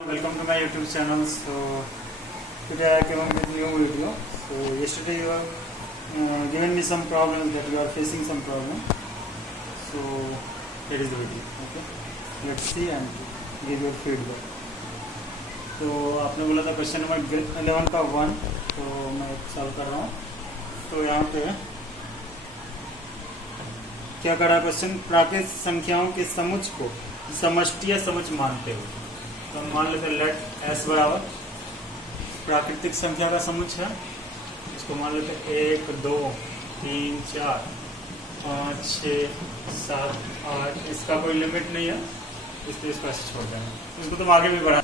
Welcome to my YouTube channel. So today I came up with new video. So yesterday you have given me some problems that you are facing some problem. So here is the video. Okay, let's see and give your feedback. तो आपने बोला था question number 11 का 1, तो मैं solve कर रहा हूँ. तो यहाँ पे क्या करा क्वेश्चन, प्राकृतिक संख्याओं के समुच्चय को समष्टि या समुच्चय मानते हो. तो हम मान लेते हैं लेट एस बराबर प्राकृतिक संख्या का समुच्चय है. इसको मान लेते हैं 1 2 3 4 5 6 7 8. इसका कोई लिमिट नहीं है, इसलिए इसको ऐसे छोड़ देंगे. इसको तुम आगे भी बढ़ा.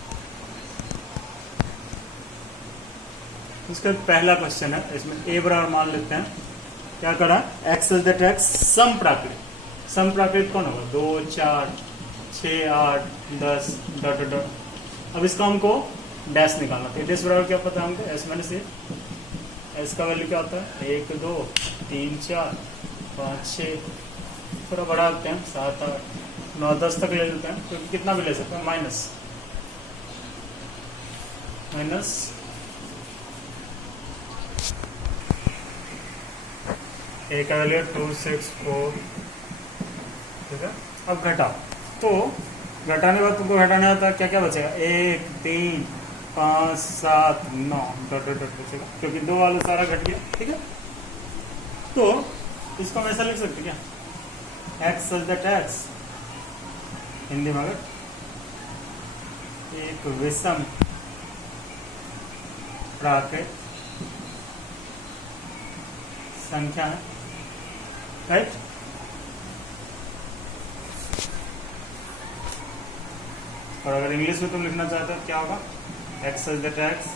इसका पहला क्वेश्चन है, इसमें ए बराबर मान लेते हैं. क्या करा, एक्स इज दैट एक्स सम प्राकृत. सम प्राकृत कौन होगा, 2 4 6 8 10 डॉट डॉट. अब इसका हमको डैश निकालना था. डैश बराबर क्या पता है हमको, एस माइनस ए. एस का वैल्यू क्या होता है, 1 2 3 4 5 6. थोड़ा बढ़ा देते हैं, 7 8 9 10 तक ले लेते हैं, क्योंकि कितना भी ले सकते हैं. माइनस ए का वैल्यू 2 6 4. ठीक है. अब घटा, तो घटाने के बाद तुमको घटाने आता है, क्या क्या बचेगा, 1 3 5 7 9 डॉट डॉट बचेगा, क्योंकि 2 वाला सारा घट गया. ठीक है. तो इसको हम ऐसा लिख सकते क्या, x such that x Hindi में अगर एक विषम प्राकृत संख्या है, राइट. और अगर इंग्लिश में तुम लिखना चाहते हो क्या होगा, x is that x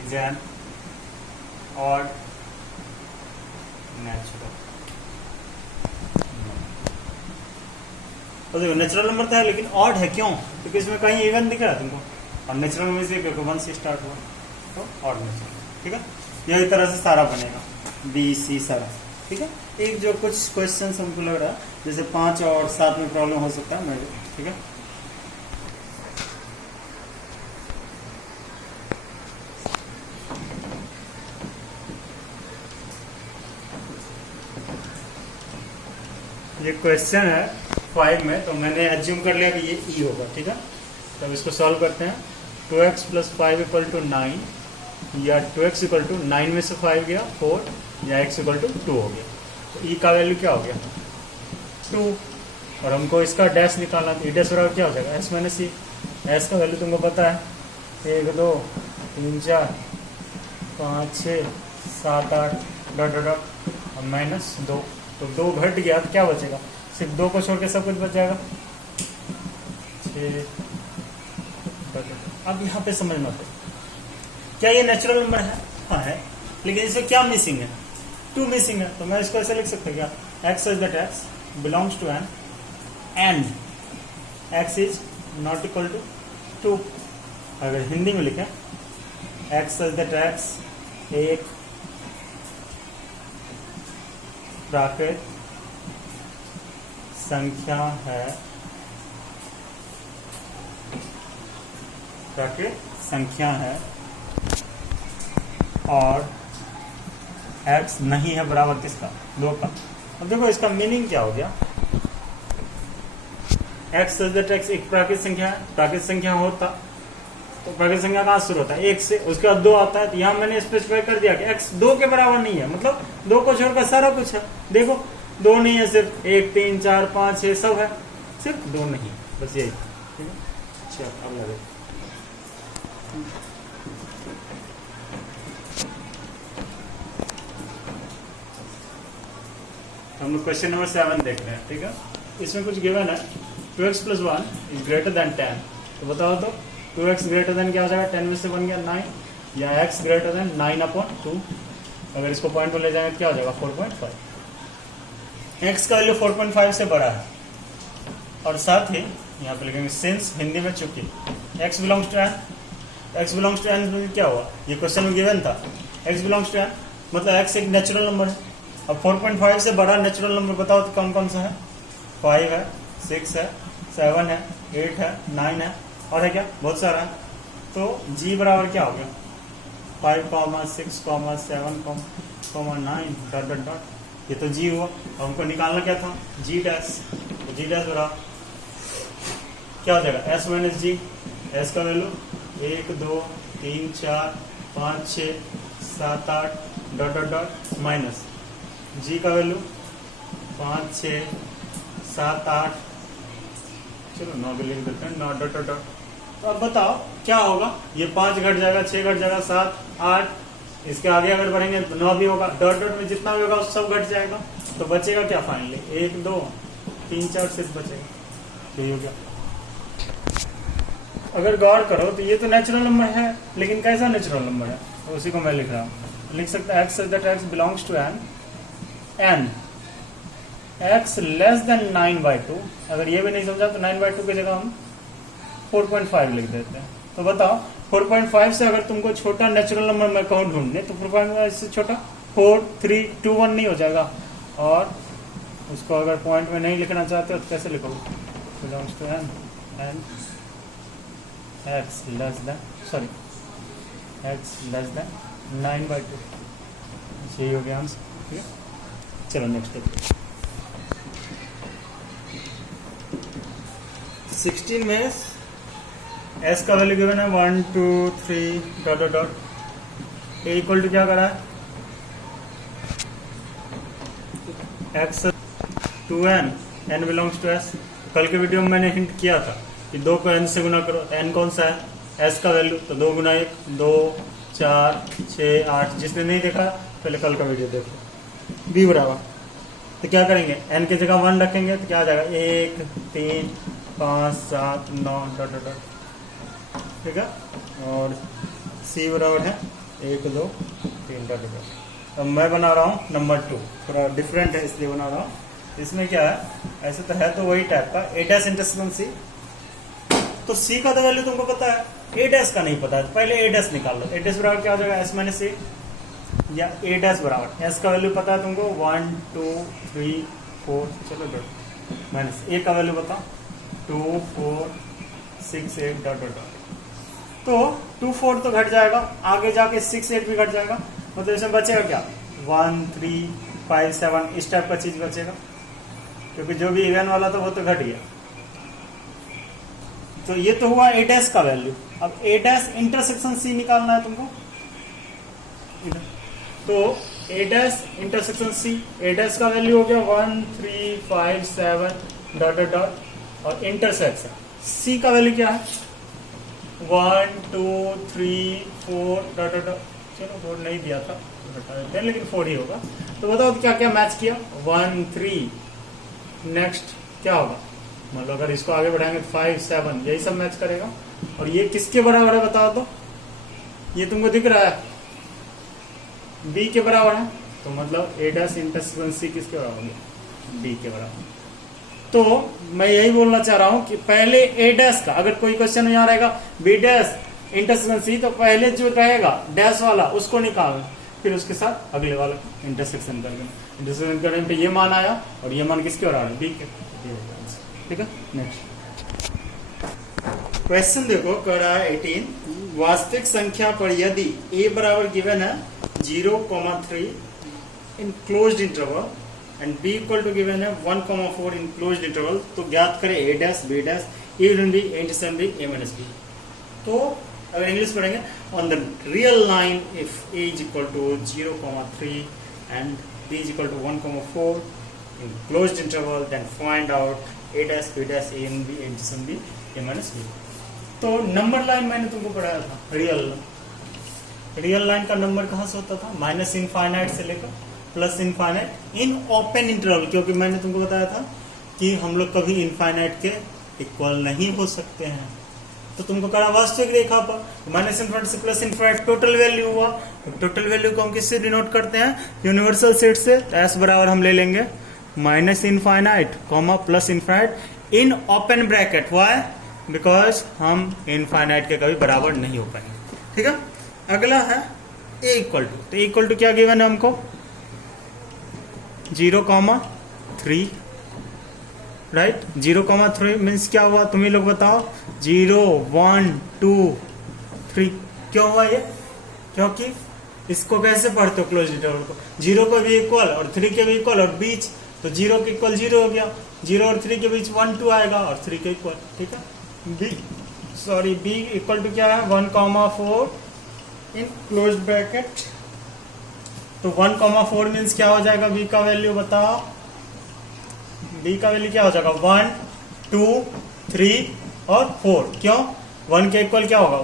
is an odd natural. तो देखो नेचुरल नंबर तो है, लेकिन ऑड है. क्यों, क्योंकि इसमें कहीं इवन दिख रहा है तुमको, और नेचुरल नंबर से क्योंकि 1 से स्टार्ट हुआ, तो ऑड नेचुरल. ठीक है. यही तरह से सारा बनेगा, बी सी सारा. ठीक है. एक जो कुछ क्वेश्चन हमको लग रहा है जैसे 5 और 7 में प्रॉब्लम हो सकता है मेरे. ठीक है. ये क्वेश्चन है 5 में, तो मैंने एज्यूम कर लिया कि ये ई होगा. ठीक है. तो अब इसको सॉल्व करते हैं. 2x + 5 = 9, या 2x = 9 में से 5 गया 4, या x = 2 हो गया. तो ई का वैल्यू क्या हो गया, 2. और हमको इसका डैश निकालना, तो ई डैश बराबर क्या हो जाएगा, एस माइनस सी. एस का वैल्यू तुमको पता है, 1 2 3 4 5 6 7 8 डॉट डॉट और माइनस 2. तो 2 घट गया, तो क्या बचेगा, सिर्फ 2 को छोड़ के सब कुछ बच जाएगा, 6. अब यहाँ पे समझना तो क्या ये नेचुरल नंबर है, हाँ है, लेकिन इसमें क्या मिसिंग है, 2 मिसिंग है. तो मैं इसको ऐसे लिख सकता क्या, x is that x belongs to n and x is not equal to 2. अगर हिंदी में लिखें, एक्स इज दैट एक्स एक प्राकृत संख्या है, प्राकृत संख्या है, और x नहीं है बराबर किसका, 2 का. अब देखो इसका मीनिंग क्या हो गया, x इज दैट x एक प्राकृत संख्या है. प्राकृत संख्या होता तो प्राकृत संख्या कहाँ शुरू होता है, 1 से, उसके बाद 2 आता है. तो यहाँ मैंने स्पेसिफाई कर दिया कि x 2 के बराबर नहीं है, मतलब 2 को छोड़कर सारा कुछ है. देखो 2 नहीं है, सिर्फ 1 3 4 5 6 सब है, सिर्फ 2 नहीं, बस यही. ठीक है. अच्छा अब लगे, हम लोग क्वेश्चन नंबर 7 देख रहे हैं. ठीक है. इसमें कुछ गिवन है, 2x + 1 इज ग्रेटर देन 10. तो बताओ तो 2x ग्रेटर देन क्या हो जाएगा, 10 में से बन गया 9, या x ग्रेटर देन 9/2. अगर इसको पॉइंट पर ले जाएंगे क्या हो जाएगा, 4.5. x का वैल्यू 4.5 से बड़ा है. और साथ ही यहाँ पे लिखेंगे सिंस, हिंदी में चूंकि x belongs to n. x belongs to n में क्या हुआ, ये क्वेश्चन में गिवन था, x बिलोंग्स टू n मतलब x एक नेचुरल नंबर है. अब 4.5 से बड़ा नेचुरल नंबर बताओ तो कौन कौन सा है, 5 है, 6 है, 7 है, 8 है, 9 है, और है क्या, बहुत सारा है। तो g बराबर क्या हो गया 5, 6, 7, 9 डॉट डॉट डॉट, ये तो g हुआ। और हमको निकालना क्या था g डैश, तो g डैश बराबर क्या हो जाएगा s माइनस जी। s का value 1, 2, 3, 4, 5, 6, 7, 8 dot dot dot minus g का वैल्यू 5, 6, 7, 8, चलो 9 भी लिख देते हैं 9 डॉट डॉट डॉट। तो अब बताओ क्या होगा, ये 5 घट जाएगा, 6 घट जाएगा, 7, 8, इसके आगे अगर बढ़ेंगे तो 9 भी होगा, डॉट डॉट में जितना भी होगा वो सब घट जाएगा। तो बचेगा क्या फाइनली 1, 2, 3, 4 6 बचेगा, यही हो गया। अगर गौर करो तो ये तो नेचुरल नंबर है, लेकिन कैसा नेचुरल नंबर है तो उसी को मैं लिख रहा हूँ। लिख सकता है x such that x belongs to n x less than 9/2। अगर ये भी नहीं समझा तो 9/2 की जगह हम 4.5 लिख देते हैं। तो बताओ 4.5 से अगर तुमको छोटा नेचुरल नंबर मैं कहूँ ढूंढने तो 4.5 से छोटा 4, 3, 2, 1 नहीं हो जाएगा। और उसको अगर पॉइंट में नहीं लिखना चाहते हो तो कैसे लिखोगे, belongs to n x less than 9/2, यही हो गया आंसर। ठीक है, चलो नेक्स्ट देखते। 16 में s का वैल्यू गिवन है 1, 2, 3 dot dot dot, a equal to क्या करा है x 2n, n belongs to s। कल के वीडियो में मैंने हिंट किया था कि 2 को n से गुना करो, n कौन सा है s का वैल्यू, तो 2 गुना 1, 2, 4, 6, 8। जिसने नहीं देखा पहले कल का वीडियो देखो। b बराबर तो क्या करेंगे n की जगह 1 रखेंगे तो क्या आ जाएगा 1, 3, 5, 7, 9 डॉट डॉट डॉट। ठीक है, और c बराबर है 1, 2, 3 डॉट डॉट। अब मैं बना रहा हूँ नंबर 2, थोड़ा डिफरेंट है इसलिए बना रहा हूँ। इसमें क्या है, ऐसे तो है तो वही टाइप का a डैश इंटरसेक्शन c। तो c का तो वैल्यू तुमको पता है, a डैश का नहीं पता है, तो पहले a डैश निकाल लो। a डैश बराबर क्या हो जाएगा s माइनस a, या a डैश बराबर s का वैल्यू पता है तुमको 1, 2, 3, 4, चलो डॉट माइनस a का वैल्यू बताओ 2, 4, 6, 8 डॉट डॉट डॉट। तो 2, 4 तो घट जाएगा, आगे जाके 6, 8 भी घट जाएगा, मतलब इसमें बचेगा क्या 1, 3, 5, 7 इस टाइप का चीज बचेगा, क्योंकि जो भी इवन वाला था वो तो घट गया। तो ये तो हुआ a डैश का वैल्यू। अब a डैश इंटरसेक्शन c निकालना है तुमको। तो a dash intersection c, a dash का वैल्यू हो गया 1, 3, 5, 7 डॉट डॉट डॉट, और इंटरसेक्शन c का वैल्यू क्या है 1, 2, 3, 4 डॉट डॉट डॉट। चलो 4 नहीं दिया था बता देते हैं, लेकिन 4 ही होगा। तो बताओ क्या क्या मैच किया 1, 3, नेक्स्ट क्या होगा, मतलब अगर इसको आगे बढ़ाएंगे 5, 7 यही सब मैच करेगा। और ये किसके बराबर है बताओ तो, ये तुमको दिख रहा है b के बराबर है, तो मतलब a डैश इंटरसेक्शन c किसके बराबर हो गया b के बराबर। तो मैं यही बोलना चाह रहा हूं कि पहले a डैश का, अगर कोई क्वेश्चन यहाँ रहेगा b डैश इंटरसेक्शन c, तो पहले जो रहेगा डैश वाला उसको निकालना, फिर उसके साथ अगले वाला इंटरसेक्शन करना। इंटरसेक्शन करने पे ये मान आया और ये मान किसके बराबर है b के। ठीक है, नेक्स्ट क्वेश्चन देखो, कह रहा है 18, वास्तविक संख्या पर यदि a बराबर गिवन है 0,3 in closed interval and b equal to given है 1,4 इन क्लोज्ड इंटरवल, तो ज्ञात करें a dash b dash a between b intersection b a minus b। तो अगर इंग्लिश पढ़ेंगे, on the real line if a is equal to 0,3 and b is equal to 1,4 in closed interval, then find out a dash b dash a in b intersection b a minus b। तो number line मैंने तुमको पढ़ाया था, real line का number कहाँ से होता था, माइनस इनफाइनाइट से लेकर plus infinite in open interval, क्योंकि मैंने तुमको बताया था कि हम लोग कभी इनफाइनाइट के इक्वल नहीं हो सकते हैं। तो तुमको कहा वास्तविक रेखा पर माइनस इनफाइनाइट से प्लस इनफाइनाइट टोटल वैल्यू हुआ, तो टोटल वैल्यू को हम किससे डिनोट करते हैं, यूनिवर्सल सेट से। एस बराबर हम ले लेंगे minus infinite comma plus infinite in open bracket. Why, because हम इनफाइनाइट के कभी बराबर नहीं हो पाएंगे। ठीक है, अगला है a इक्वल टू, तो इक्वल टू क्या गिवन है हमको 0,3, राइट। 0,3 मीन्स क्या हुआ, तुम ही लोग बताओ, 0 1 2 3। क्यों हुआ ये? क्योंकि इसको कैसे पढ़ते हो क्लोज इंटरवल को? 0 को भी इक्वल और 3 के भी इक्वल और बीच, तो 0 के इक्वल 0 हो गया, 0 और 3 के बीच 1 2 आएगा और 3 के इक्वल, ठीक है। बी इक्वल टू क्या है? 1,4 इन क्लोज ब्रैकेट। तो 1,4 मीन्स क्या हो जाएगा? बी का वैल्यू बताओ। बी का वैल्यू क्या हो जाएगा? 1 2 3 और 4। क्यों? 1 के इक्वल क्या होगा?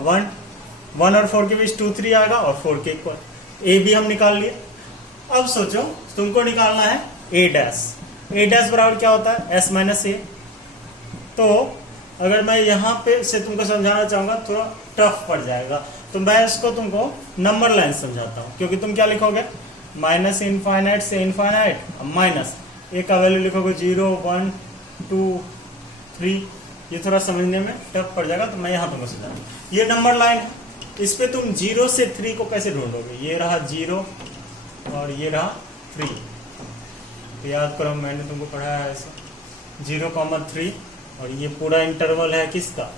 1 और 4 के बीच 2 3 आएगा और 4 के इक्वल। ए भी हम निकाल लिए। अब सोचो तुमको निकालना है ए डैश। ए डैश बराबर क्या होता है? एस माइनस ए। तो अगर मैं यहाँ पे से तुमको समझाना चाहूंगा थोड़ा टफ पड़ जाएगा, तो मैं इसको तुमको नंबर लाइन समझाता हूँ। क्योंकि तुम क्या लिखोगे? माइनस इनफाइनाइट से इनफाइनाइट, माइनस ए का वैल्यू लिखोगे 0 1 2 3। ये थोड़ा समझने में टफ पड़ जाएगा, तो मैं यहाँ तुमको समझा दूँ। ये नंबर लाइन है, इस पे तुम 0 से 3 को कैसे ढूंढोगे? ये रहा 0 और ये रहा 3। तो याद करो मैंने तुमको पढ़ाया है ऐसा, 0,3 और ये पूरा इंटरवल है किसका?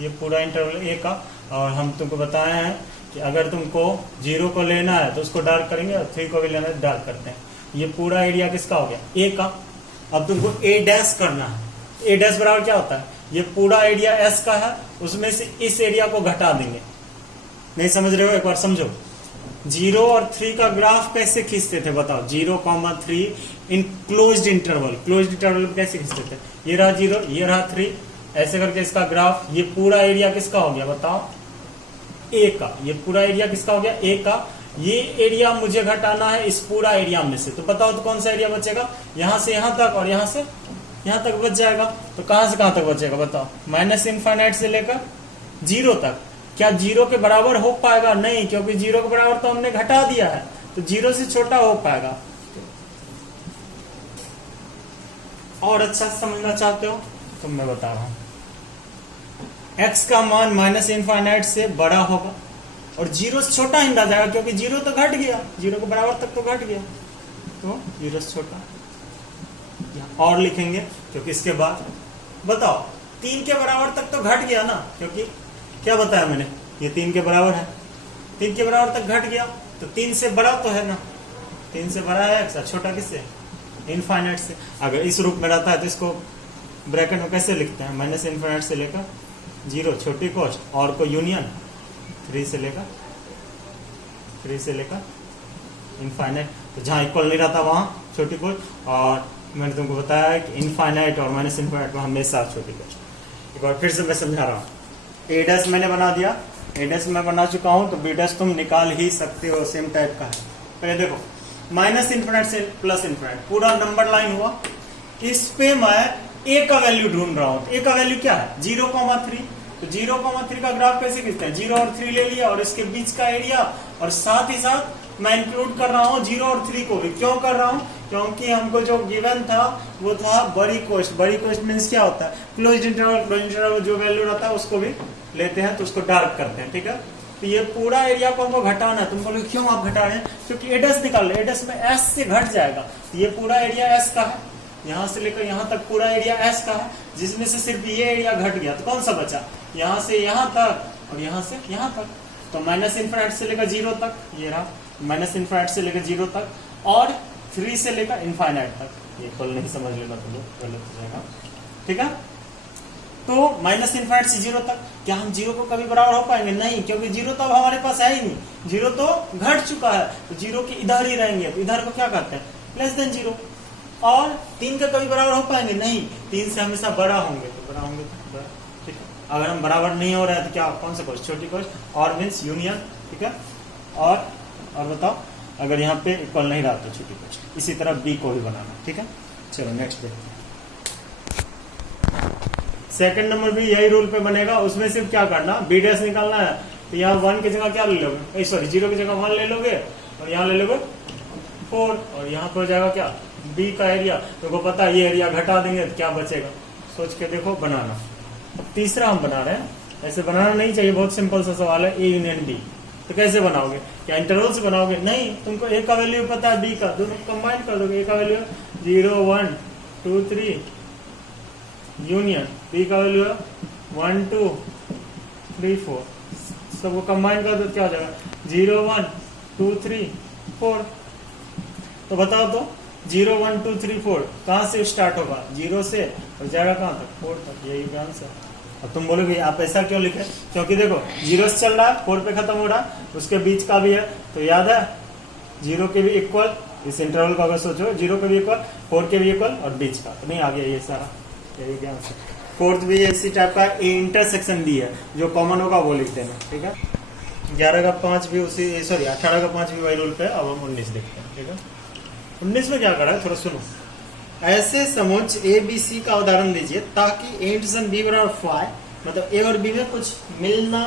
ये पूरा इंटरवल ए का। और हम तुमको बताए हैं कि अगर तुमको 0 को लेना है तो उसको डार्क करेंगे और 3 को भी लेना है डार्क करते हैं। ये पूरा एरिया किसका हो गया? ए का। अब तुमको ए डैश करना है। ए डैश बराबर क्या होता है? ये पूरा एरिया एस का है, उसमें से इस एरिया को घटा देंगे। नहीं समझ रहे हो? एक बार समझो। 0 और 3 का ग्राफ कैसे खींचते थे बताओ? 0,3 in closed interval. Closed interval कैसे खींचते थे? ये रहा 0, ये रहा 3, ऐसे करके इसका ग्राफ। ये पूरा एरिया किसका हो गया बताओ? ए का। ये पूरा एरिया किसका हो गया? ए का। ये एरिया मुझे घटाना है इस पूरा एरिया में से, तो बताओ तो कौन सा एरिया बचेगा? यहां से यहां तक और यहां से यहां तक बच जाएगा। तो कहां से कहां तक बचेगा बताओ? माइनस इनफाइनाइट से लेकर 0 तक। क्या 0 के बराबर हो पाएगा? नहीं, क्योंकि 0 के बराबर तो हमने घटा दिया है, तो 0 से छोटा हो पाएगा। और अच्छा समझना चाहते हो तो मैं बता रहा हूं। x का मान माइनस इनफाइनाइट से बड़ा होगा और 0 से छोटा ही रह जाएगा, क्योंकि 0 तो घट गया, 0 के बराबर तक तो घट गया, तो 0 से छोटा। और लिखेंगे क्योंकि इसके बाद बताओ 3 के बराबर तक तो घट गया ना, क्योंकि क्या बताया मैंने? ये 3 के बराबर है, 3 के बराबर तक घट गया, तो 3 से बड़ा तो है ना। 3 से बड़ा है x, छोटा किससे? इनफाइनाइट से। अगर इस रूप में रहता है तो इसको ब्रैकेट में कैसे लिखते हैं? माइनस इनफाइनाइट से लेकर 0 छोटी कॉस्ट और को यूनियन 3 से लेकर इनफाइनाइट। तो जहां इक्वल नहीं रहता वहां छोटी कॉस्ट। और मैंने तुमको बताया कि इनफाइनाइट और माइनस इनफाइनाइट में हमेशा छोटी कॉस्ट। एक बार फिर से मैं समझा रहा हूँ। ए डैश मैंने बना दिया, ए डैश मैं बना चुका हूं, तो बी डैश तुम निकाल ही सकते हो, सेम टाइप का है। पहले देखो माइनस इनफाइनाइट से प्लस इनफाइनाइट पूरा नंबर लाइन हुआ। इस पे मैं ए का वैल्यू ढूंढ रहा हूं। ए का वैल्यू क्या है? 0,3। तो 0,3 का ग्राफ कैसे खींचते हैं? 0 और 3 ले लिया और इसके बीच का एरिया, और साथ ही साथ मैं इंक्लूड कर रहा हूं 0 और 3 को भी। क्यों कर रहा हूं? क्योंकि हमको जो गिवन था वो था बड़ी कोस्ट। बड़ी कोस्ट मीन्स क्या होता है? Closed interval. क्लोज्ड इंटरवल जो वैल्यू रहता है उसको भी लेते हैं, तो उसको डार्क करते हैं, ठीक है। तो ये पूरा एरिया को हमको घटाना है। तुम बोलोगे क्यों आप घटा रहे हैं? क्योंकि एडस निकाल रहे हैं, एडस में एस से घट जाएगा। तो ये पूरा एरिया एस का है, यहां से लेकर यहां तक पूरा एरिया एस का है, जिसमें से सिर्फ ये एरिया घट गया। तो कौन सा बचा? यहां से यहां तक और यहां से यहां तक। तो माइनस इनफाइनाइट से लेकर 0 तक, ये रहा माइनस इनफाइनाइट से लेकर 0 तक, और 3 से लेकर इनफाइनाइट तक। ये कल नहीं समझ लेना तुम लोग, गलत हो जाएगा, ठीक है। तो माइनस इनफाइनाइट से 0 तक। क्या हम 0 को कभी बराबर हो पाएंगे? नहीं, क्योंकि 0 तो अब हमारे पास है ही नहीं, 0 तो घट चुका है, तो 0 के इधर ही रहेंगे। तो इधर को क्या कहते हैं? Less than 0। और 3 का कभी बराबर हो पाएंगे? नहीं, 3 से हमेशा बड़ा होंगे, तो बड़ा होंगे, ठीक है। अगर हम बराबर नहीं हो रहे हैं तो क्या? कौन सा कोस्ट? छोटी कोस्ट। और मीन्स यूनियन, ठीक है। और बताओ अगर यहाँ पे इक्वल नहीं रहा तो छोटी कोस्ट। इसी तरह बी को भी बनाना, ठीक है। चलो नेक्स्ट देखते हैं। सेकंड नंबर भी यही रूल पे बनेगा। उसमें सिर्फ क्या करना? बी डैश निकालना है। तो यहाँ 1 की जगह क्या ले लोगे? सॉरी 0 की जगह 1 ले लोगे, और यहाँ ले लोगे 4, और यहाँ पर हो जाएगा क्या? बी का एरिया। तो पता है ये एरिया घटा देंगे तो क्या बचेगा? सोच के देखो, बनाना। अब तीसरा हम बना रहे हैं। ऐसे बनाना नहीं चाहिए, बहुत सिंपल सा सवाल है, ए यूनियन बी। तो कैसे बनाओगे? क्या इंटरवल से बनाओगे? नहीं, तुमको ए का वैल्यू पता है, बी का, दोनों कंबाइन कर दोगे। ए का वैल्यू 0 1 2 3 यूनियन बी का वैल्यू है 1 2 3 4, सबको कंबाइन कर दो क्या हो जाएगा 0 1 2 3 4। तो बताओ तो 0 1 2 3 4 कहाँ से स्टार्ट होगा, 0 से और जाएगा कहाँ तक 4 तक, यही आंसर। अब तुम बोलोगे आप ऐसा क्यों लिखे, क्योंकि देखो 0 से चल रहा है 4 पे खत्म हो रहा है, उसके बीच का भी है तो याद है 0 के भी इक्वल, इस इंटरवल को अगर सोचो 0 के भी इक्वल 4 के भी इक्वल और बीच का, तो नहीं आ गया ये सारा, यही आंसर। फोर्थ भी इसी टाइप का ए इंटरसेक्शन डी है, जो कॉमन होगा वो लिख देना, ठीक है। 11 का 5 भी उसी, सॉरी 18 का 5 भी वही रूल पे। अब हम 19 देखते हैं, ठीक है। 19 में क्या करा है थोड़ा सुनो। ऐसे समुच्च ए बी सी का उदाहरण दीजिए ताकि ए इंटरसेक्शन बी बराबर 5, मतलब ए और बी में कुछ मिलना,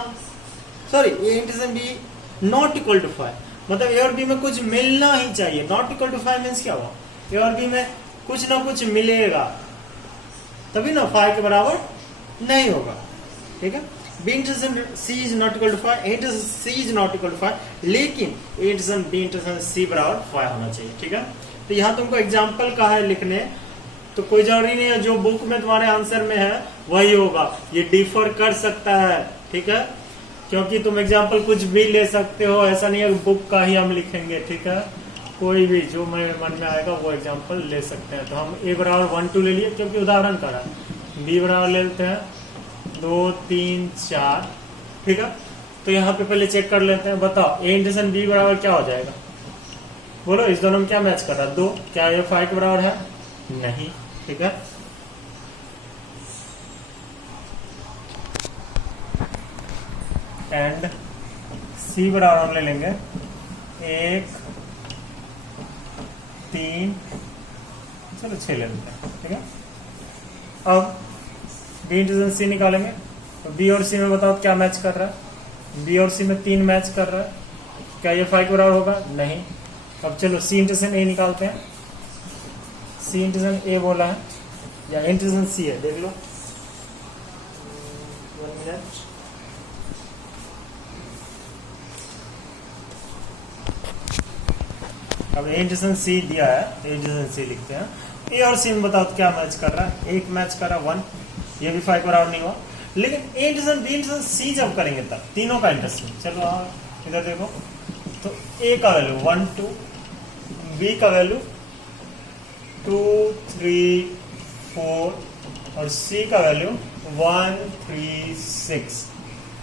sorry A intersection B not equal to 5, मतलब ए और बी में कुछ मिलना ही चाहिए। नॉट इक्वल टू 5 मीन्स क्या हुआ, ए और बी में कुछ ना कुछ मिलेगा तभी ना 5 के बराबर नहीं होगा, ठीक है। B intersection C is not equal to 5, A intersection C is not equal to 5, लेकिन A intersection B intersection C बराबर 5 होना चाहिए, ठीक है। तो यहाँ तुमको एग्जाम्पल कहा है लिखने, तो कोई जरूरी नहीं है जो बुक में तुम्हारे आंसर में है वही होगा, ये डिफर कर सकता है, ठीक है। क्योंकि तुम एग्जाम्पल कुछ भी ले सकते हो, ऐसा नहीं है बुक का ही हम लिखेंगे, ठीक है। कोई भी जो मेरे मन में आएगा वो एग्जाम्पल ले सकते हैं। तो हम ए बराबर 1 2 ले लिए क्योंकि उदाहरण करा, बी बराबर ले लेते हैं 2 3 4, ठीक है। तो यहाँ पे पहले चेक कर लेते हैं, बताओ ए इंटरसेक्शन बी बराबर क्या हो जाएगा, बोलो इस दोनों में क्या मैच कर रहा है 2, क्या ये 5 के बराबर है, नहीं, ठीक है। एंड सी बराबर हम ले लेंगे 1 3, चलो 6 ले लेते हैं, ठीक है। अब बी इंटरसेक्शन सी निकालेंगे, तो बी और सी में बताओ क्या मैच कर रहा है, बी और सी में 3 मैच कर रहा है, क्या ये 5 के बराबर होगा, नहीं। अब चलो सी इंटरसेक्शन ए निकालते हैं, सी इंटरसेक्शन ए बोला है या इंटरसेक्शन सी है, देख लो 1 मिनट। अब ए इंटरसेक्शन सी दिया है, तो इंटरसेक्शन सी लिखते हैं। ए और सी में बताओ तो क्या मैच कर रहा है, एक मैच कर रहा है 1, ये भी 5 बराबर नहीं हुआ, लेकिन A intersection B intersection C जब करेंगे तब तीनों का इंटरसेक्शन, चलो इधर देखो, तो ए का वैल्यू 1 2, बी का वैल्यू 2 3 4 और सी का वैल्यू 1 3 6।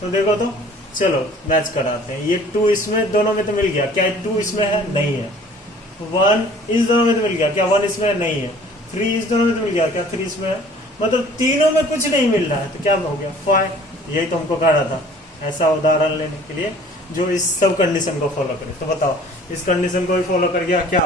तो देखो तो चलो मैच कराते हैं, ये 2 इसमें दोनों में तो मिल गया, क्या 2 इसमें है, नहीं है। 1 इस दोनों में तो मिल गया, क्या 1 इसमें है, नहीं है। 3 इस दोनों में तो मिल गया, क्या 3 इसमें है, मतलब तीनों में कुछ नहीं मिल रहा है, तो क्या हो गया 5। यही तो हमको कह रहा था, ऐसा उदाहरण लेने के लिए जो इस सब कंडीशन को फॉलो करे। तो बताओ इस कंडीशन को भी फॉलो कर गया क्या,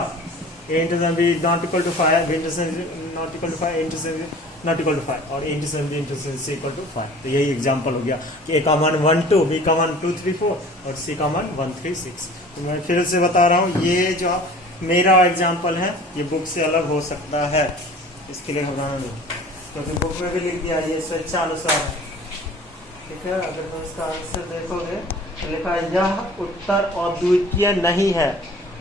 A intersection B not equal to 5, B intersection not equal to 5, A intersection not equal to 5 और A intersection B intersection C equal to 5। तो यही एग्जांपल हो गया कि ए का मान 1 2, बी का मान 2 3 4 और सी का मान 1 3 6। तो मैं फिर से बता रहा हूँ, ये जो मेरा एग्जाम्पल है ये बुक से अलग हो सकता है, इसके लिए घबराना नहीं, क्योंकि बुक में भी लिख दिया ये स्वेच्छानुसार है, ठीक है। अगर तुम इसका आंसर देखोगे तो लिखा है यह उत्तर अद्वितीय नहीं है,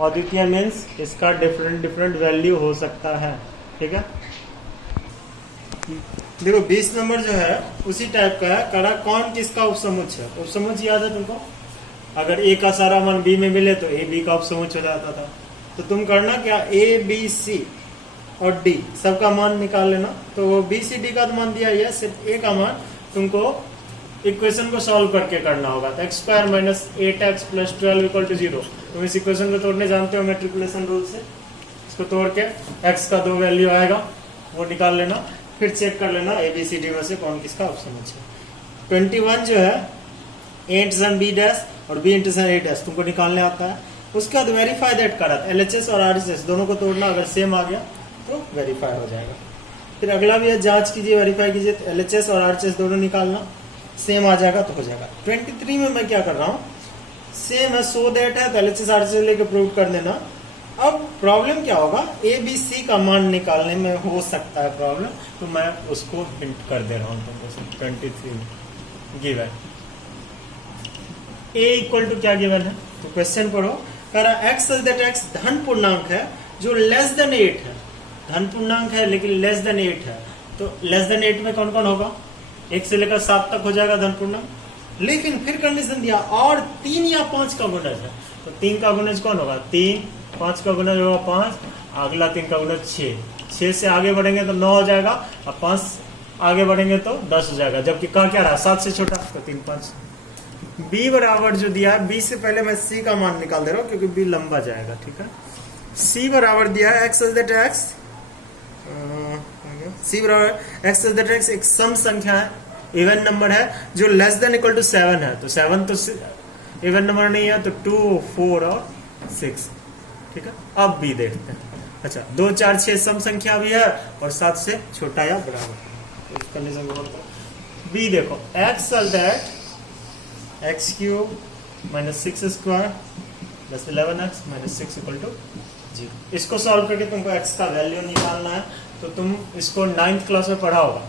अद्वितीय मीन्स इसका डिफरेंट वैल्यू हो सकता है, ठीक है। देखो 20 नंबर जो है उसी टाइप का है, कड़ा कौन किसका उपसमुच्च है, उपसमुच्च याद है तुमको, अगर ए का सारा मान बी में मिले तो ए बी का उपसमुच्च हो जाता था। तो तुम करना क्या, ए बी सी और डी सबका मान निकाल लेना। तो बी सी डी का तो मान दिया है, सिर्फ ए का मान तुमको इक्वेशन को सॉल्व करके करना होगा। तो x square minus 8x plus 12 equal to 0। तुम इस इक्वेशन को तोड़ने जानते हो मैट्रिकुलेशन रूल से, इसको तोड़ के x का 2 वैल्यू आएगा वो निकाल लेना, फिर चेक कर लेना ए बी सी डी में से कौन किसका उपसमुच्च है। 21 जो है ए इंटरसेक्शन बी डैश और बी इंटरसेक्शन ए डैश तुमको निकालने आता है। उसके बाद वेरीफाई दैट करा, LHS और RHS दोनों को तोड़ना, अगर सेम आ गया तो वेरीफाई हो जाएगा। फिर अगला भी है, जांच कीजिए, वेरीफाई कीजिए, तो LHS और RHS दोनों निकालना, सेम आ जाएगा तो हो जाएगा। 23 में मैं क्या कर रहा हूँ, सेम है, सो दैट है, तो LHS RHS लेके प्रूव कर देना। अब प्रॉब्लम क्या होगा, ए बी सी का मान निकालने में हो सकता है प्रॉब्लम, तो मैं उसको हिंट कर दे रहा हूँ तुमको। 23 गिवन ए इक्वल टू क्या गिवन है, तो क्वेश्चन पढ़ो, कह रहा एक्स सच दैट एक्स धन पूर्णांक है जो लेस देन 8 है, धन पूर्णांक है लेकिन लेस देन 8 है, तो लेस देन 8 में कौन कौन होगा, 1 से लेकर 7 तक हो जाएगा धन पूर्णांक। लेकिन फिर कंडीशन दिया और 3 या 5 का गुणज है, तो 3 का गुणज कौन होगा 3, 5 का गुणज होगा 5, अगला 3 का गुणज 6, 6 से आगे बढ़ेंगे तो 9 हो जाएगा, अब 5 आगे बढ़ेंगे तो 10 हो जाएगा, जबकि कहा क्या रहा 7 से छोटा, तो 3 5। बी बराबर जो दिया है, बी से पहले मैं सी का मान निकाल दे रहा हूँ क्योंकि बी लंबा जाएगा, ठीक है। सी बराबर दिया है एक्स इज दैट एक्स, सी बराबर एक्स इज दैट एक्स एक सम संख्या है, इवन नंबर है जो लेस देन इक्वल टू 7 है, तो 7 तो इवन नंबर नहीं है, तो 2, 4 और 6, ठीक है। अब बी देखते हैं। अच्छा 2, 4, 6 सम संख्या भी है और 7 से छोटा या बराबर, तो कंडीशन को बी देखो x is that x cube minus 6 square plus 11x minus 6 equal to 0। इसको सॉल्व करके तुमको x का वैल्यू निकालना है, तो तुम इसको 9th क्लास में पढ़ा होगा,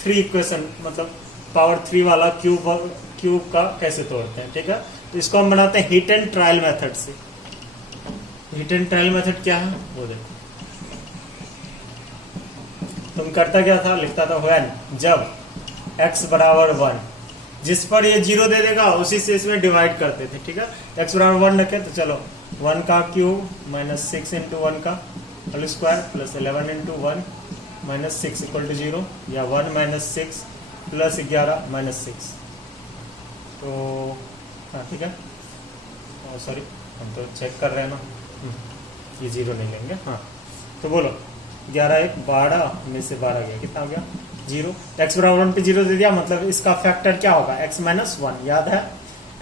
3 इक्वेशन मतलब पावर 3 वाला क्यूब का कैसे तोड़ते हैं, ठीक है। तो इसको हम बनाते हैं हिट एंड ट्रायल मेथड से। हिट एंड ट्रायल मेथड क्या है वो देखो। तुम करता क्या था, लिखता था व्हेन, जब x बराबर 1, जिस पर ये 0 दे देगा उसी से इसमें डिवाइड करते थे, ठीक है। x बराबर 1 रखे तो चलो 1 का क्यूब माइनस 6 इंटू 1 का whole square plus 11 into 1 minus 6 equal to 0, या 1 माइनस 6 प्लस 11 माइनस 6, तो हाँ ठीक है, सॉरी हम तो चेक कर रहे हैं ना, ये 0 नहीं लेंगे, हाँ। तो बोलो 11 1 12 में से 12 गया, कितना हो गया 0। x बराबर 1 पे 0 दे दिया, मतलब इसका फैक्टर क्या होगा x माइनस 1, याद है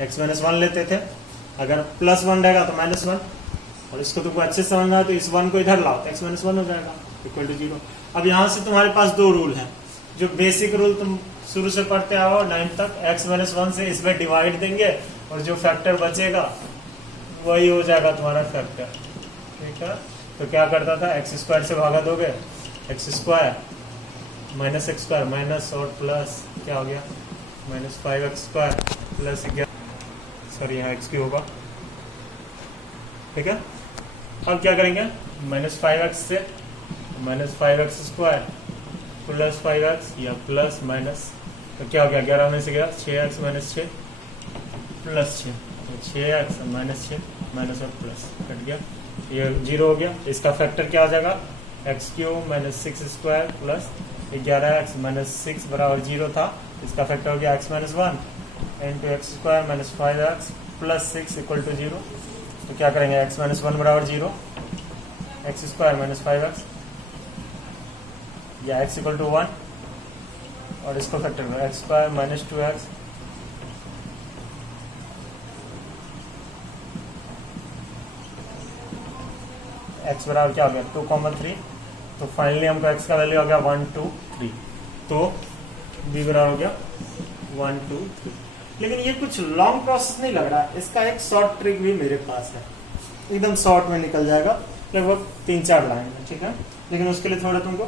x माइनस 1 लेते थे, अगर प्लस 1 रहेगा तो माइनस 1, और इसको तुमको अच्छे से समझना है तो इस 1 को इधर लाओ तो x माइनस 1 हो जाएगा इक्वल टू 0। अब यहाँ से तुम्हारे पास 2 रूल है, जो बेसिक रूल तुम शुरू से पढ़ते आओ 9th तक, x माइनस 1 से इसमें डिवाइड देंगे और जो फैक्टर बचेगा वही हो जाएगा तुम्हारा फैक्टर, ठीक है। तो क्या करता था, x स्क्वायर से भागा दोगे, x square minus x square minus और प्लस क्या हो गया minus 5x square plus 11, sorry यहाँ x क्यूब होगा, ठीक है। अब क्या करेंगे, माइनस 5x से minus 5x square plus 5x या प्लस माइनस, तो क्या हो गया 11 में से गया 6x माइनस 6 प्लस 6, तो 6x माइनस 6 माइनस और प्लस कट गया, ये 0 हो गया। इसका फैक्टर क्या हो जाएगा, x cube minus 6 square plus 11x minus 6 बराबर 0 था, इसका फैक्टर हो गया x minus 1 into x square minus 5x plus 6 equal to 0। तो क्या करेंगे, x माइनस 1 बराबर 0, एक्स स्क्वायर माइनस 5x या x इक्वल टू 1, और इसको फैक्टर करो x square minus 2x x बराबर क्या हो गया 2,3, तो फाइनली हमको x का वैल्यू हो गया 1 2 3, तो b बराबर हो गया 1 2 3। लेकिन ये कुछ लॉन्ग प्रोसेस नहीं लग रहा, इसका एक शॉर्ट ट्रिक भी मेरे पास है, एकदम शॉर्ट में निकल जाएगा, लगभग 3-4 लाइन है, ठीक है। लेकिन उसके लिए थोड़ा तुमको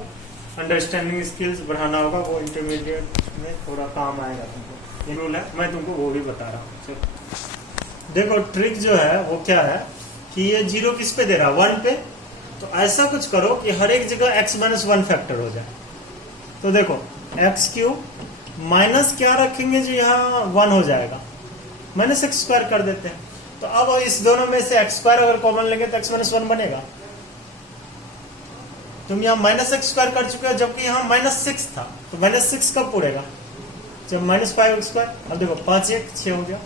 अंडरस्टैंडिंग स्किल्स बढ़ाना होगा, वो इंटरमीडिएट में थोड़ा काम आएगा तुमको, ये रूल है, मैं तुमको वो भी बता रहा हूँ। देखो ट्रिक जो है वो क्या है कि ये 0 किस पे दे रहा है 1 पे, तो ऐसा कुछ करो कि हर एक जगह x माइनस 1 फैक्टर हो जाए। तो देखो एक्स क्यूब माइनस क्या रखेंगे जो यहाँ 1 हो जाएगा, माइनस एक्स स्क्वायर कर देते हैं। तो अब इस दोनों में से एक्स स्क्वायर अगर कॉमन लेंगे तो x माइनस 1 बनेगा। तुम यहाँ माइनस एक्स स्क्वायर कर चुके हो, जबकि यहाँ माइनस 6 था, तो माइनस 6 कब पूरेगा जब माइनस 5 एक्स स्क्वायर। अब देखो 5 1 6 हो गया।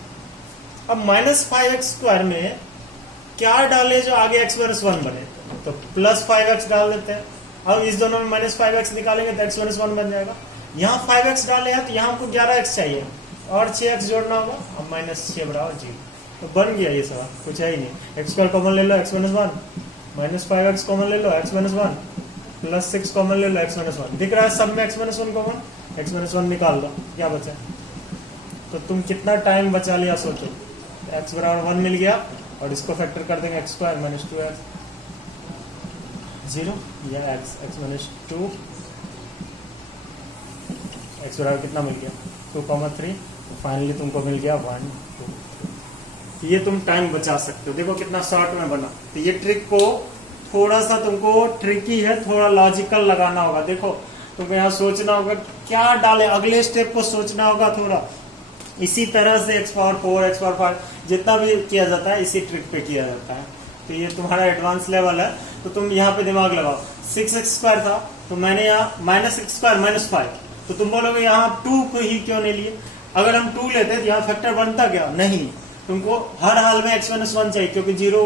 अब माइनस 5 एक्स स्क्वायर में क्या डाले जो आगे x माइनस 1 बने, तो प्लस 5x डाल देते हैं। अब इस दोनों में माइनस 5x निकालेंगे तो x माइनस 1 बन जाएगा। यहाँ 5x डाले हैं तो यहाँ हमको 11x चाहिए और 6x जोड़ना होगा, अब माइनस 6 बराबर 0, तो बन गया ये सवाल, कुछ है ही नहीं। x स्क्वायर कॉमन ले लो x minus 1, minus 5x common ले लो x माइनस 1, प्लस 6 कॉमन ले लो x माइनस 1, दिख रहा है सब में x minus 1 common, x minus 1 निकाल दो, क्या बचा। तो तुम कितना टाइम बचा लिया सोचो, x बराबर 1 मिल गया और इसको फैक्टर कर देंगे एक्स स्क्वायर माइनस 2x 0 या x माइनस 2, x बराबर कितना मिल गया 2,3, तो फाइनली तुमको मिल गया 1 2 3। ये तुम टाइम बचा सकते हो, देखो कितना शॉर्ट में बना। तो ये ट्रिक को थोड़ा सा तुमको ट्रिकी है, थोड़ा लॉजिकल लगाना होगा। देखो तो यहाँ सोचना होगा क्या डाले, अगले स्टेप को सोचना होगा थोड़ा। इसी तरह से x पावर 4 x पावर 5 जितना भी किया जाता है इसी ट्रिक पे किया जाता है। तो ये तुम्हारा एडवांस लेवल है, तो तुम यहाँ पे दिमाग लगाओ। 6x² था तो मैंने यहाँ -x² -5, तो तुम बोलोगे यहाँ 2 को ही क्यों नहीं लिए। अगर हम 2 लेते तो यहाँ फैक्टर बनता क्या, नहीं, तुमको हर हाल में x-1 चाहिए क्योंकि 0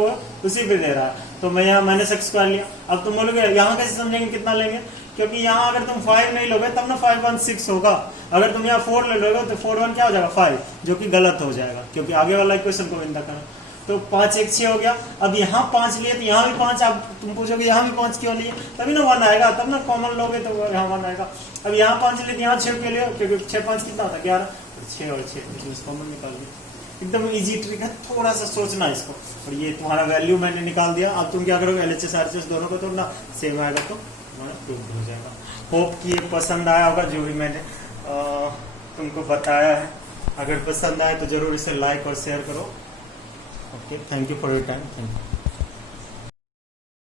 उसी पे दे रहा है, तो मैं यहाँ -x² लिया। अब तुम बोलोगे यहाँ कैसे समझेंगे कितना लेंगे, क्योंकि यहाँ अगर तुम 5 नहीं लोगे तब ना 5 1 6 होगा। अगर तुम यहाँ 4 ले लोगे तो 4 1 क्या हो जाएगा 5, जो कि गलत हो जाएगा क्योंकि आगे वाला इक्वेशन को बिंदा करना। तो 5 1 6 हो गया। अब यहाँ 5 लिए तो यहाँ भी 5, अब तुम पूछोगे यहाँ भी 5 क्यों लिए, तभी ना 1 आएगा, तब ना कॉमन लोगे तो यहाँ 1 आएगा। अब यहाँ 5 लिए तो यहाँ 6 क्यों लिए, क्योंकि 6 5 कितना होता है 11, 6 और 6 कॉमन निकाल दिया। एकदम इजी ट्रिक है, थोड़ा सा सोचना इसको। और ये तुम्हारा वैल्यू मैंने निकाल दिया। अब तुम क्या करोगे, LHS RHS दोनों को तोड़ना, सेम आएगा तो तुम्हारा प्रूव हो जाएगा। होप कि ये पसंद आया होगा जो भी मैंने तुमको बताया है। अगर पसंद आए तो जरूर इसे लाइक और शेयर करो। Okay, thank you for your time, thank you.